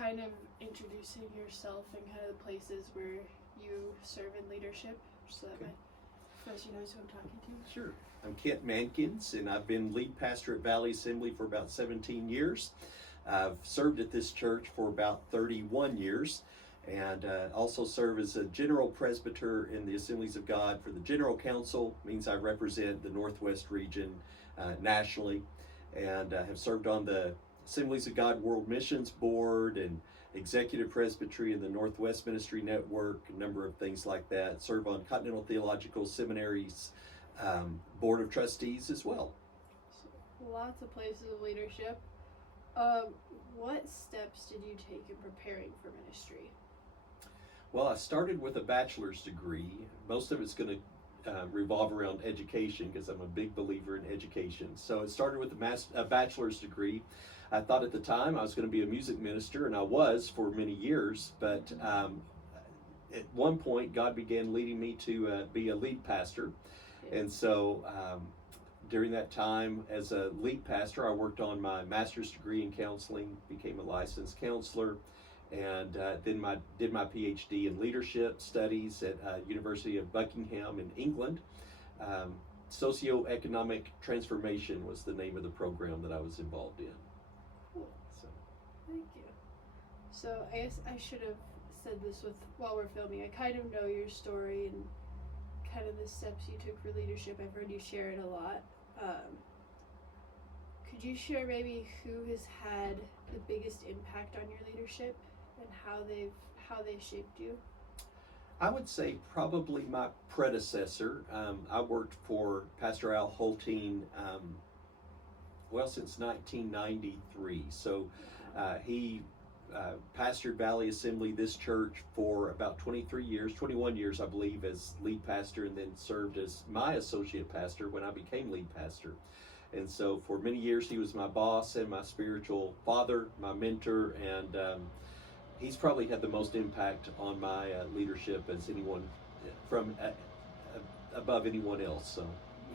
kind of introducing yourself and kind of the places where you serve in leadership, so that my folks knows who I'm talking to? Sure. I'm Kent Mankins, and I've been lead pastor at Valley Assembly for about 17 years. I've served at this church for about 31 years, and also serve as a general presbyter in the Assemblies of God for the General Council. Means I represent the Northwest region nationally, and have served on the Assemblies of God World Missions Board and Executive Presbytery in the Northwest Ministry Network, a number of things like that. Serve on Continental Theological Seminary's Board of Trustees as well. So, lots of places of leadership. What steps did you take in preparing for ministry? Well, I started with a bachelor's degree. Most of it's going to revolve around education because I'm a big believer in education. So it started with a bachelor's degree. I thought at the time I was going to be a music minister, and I was for many years, but at one point God began leading me to be a lead pastor. And so during that time as a lead pastor, I worked on my master's degree in counseling, became a licensed counselor, and then did my PhD in leadership studies at University of Buckingham in England. Socioeconomic transformation was the name of the program that I was involved in. Cool. So. Thank you. So I guess I should have said this while we're filming. I kind of know your story and kind of the steps you took for leadership. I've heard you share it a lot. Could you share maybe who has had the biggest impact on your leadership and how they shaped you? I would say probably my predecessor. I worked for Pastor Al Holteen since 1993. So he pastored Valley Assembly, this church, for about 21 years, I believe, as lead pastor, and then served as my associate pastor when I became lead pastor. And so for many years, he was my boss and my spiritual father, my mentor, and he's probably had the most impact on my leadership as anyone from above anyone else. So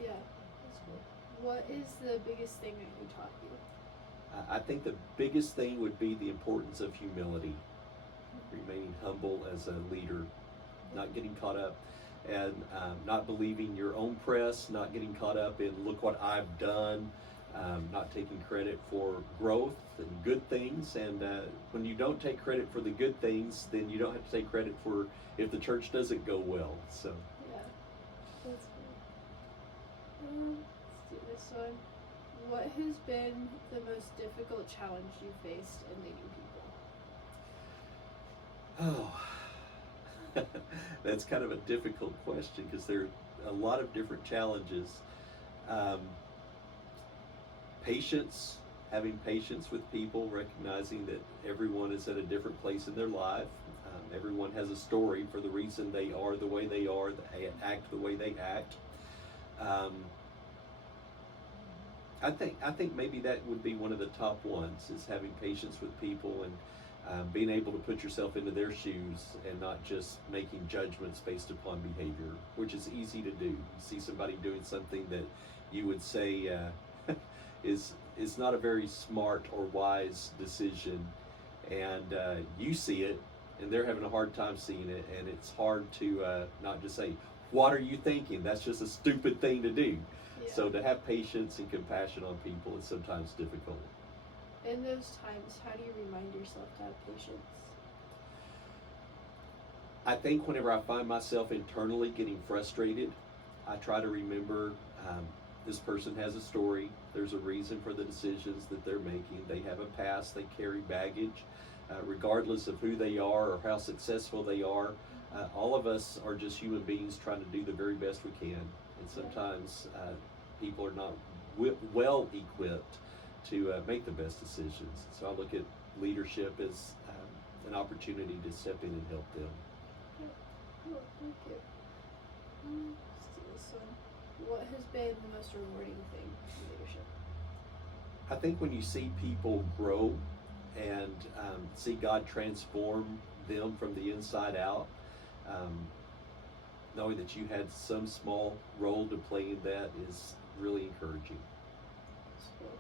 yeah, that's cool. What is the biggest thing that he taught you? I think the biggest thing would be the importance of humility, remaining humble as a leader, not getting caught up and not believing your own press, not getting caught up in look what I've done, not taking credit for growth and good things. And when you don't take credit for the good things, then you don't have to take credit for if the church doesn't go well. So yeah, that's good. Let's do this one. What has been the most difficult challenge you faced in leading people? Oh, that's kind of a difficult question because there are a lot of different challenges. Patience, having patience with people, recognizing that everyone is at a different place in their life. Everyone has a story for the reason they are the way they are, they act the way they act. I think maybe that would be one of the top ones, is having patience with people and being able to put yourself into their shoes and not just making judgments based upon behavior, which is easy to do. You see somebody doing something that you would say is not a very smart or wise decision, and you see it, and they're having a hard time seeing it, and it's hard to not just say, "What are you thinking? That's just a stupid thing to do." Yeah. So to have patience and compassion on people is sometimes difficult. In those times, how do you remind yourself to have patience? I think whenever I find myself internally getting frustrated, I try to remember this person has a story. There's a reason for the decisions that they're making. They have a past. They carry baggage. Regardless of who they are or how successful they are, all of us are just human beings trying to do the very best we can. And sometimes people are not well equipped to make the best decisions. So I look at leadership as an opportunity to step in and help them. Cool, thank you. Let's do this one. What has been the most rewarding thing in leadership? I think when you see people grow and see God transform them from the inside out, knowing that you had some small role to play in that is really encouraging. That's cool.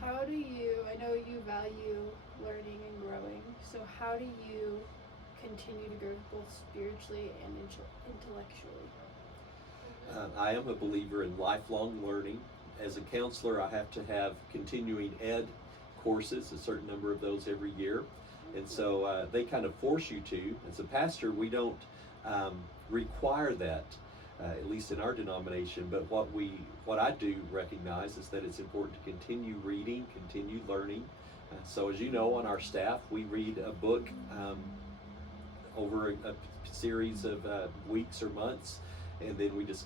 How do you, I know you value how do you continue to grow both spiritually and intellectually? I am a believer in lifelong learning. As a counselor, I have to have continuing ed courses, a certain number of those every year. And so they kind of force you to. As a pastor, we don't require that, at least in our denomination. But what I do recognize is that it's important to continue reading, continue learning. So as you know, on our staff, we read a book over a series of weeks or months, and then we discuss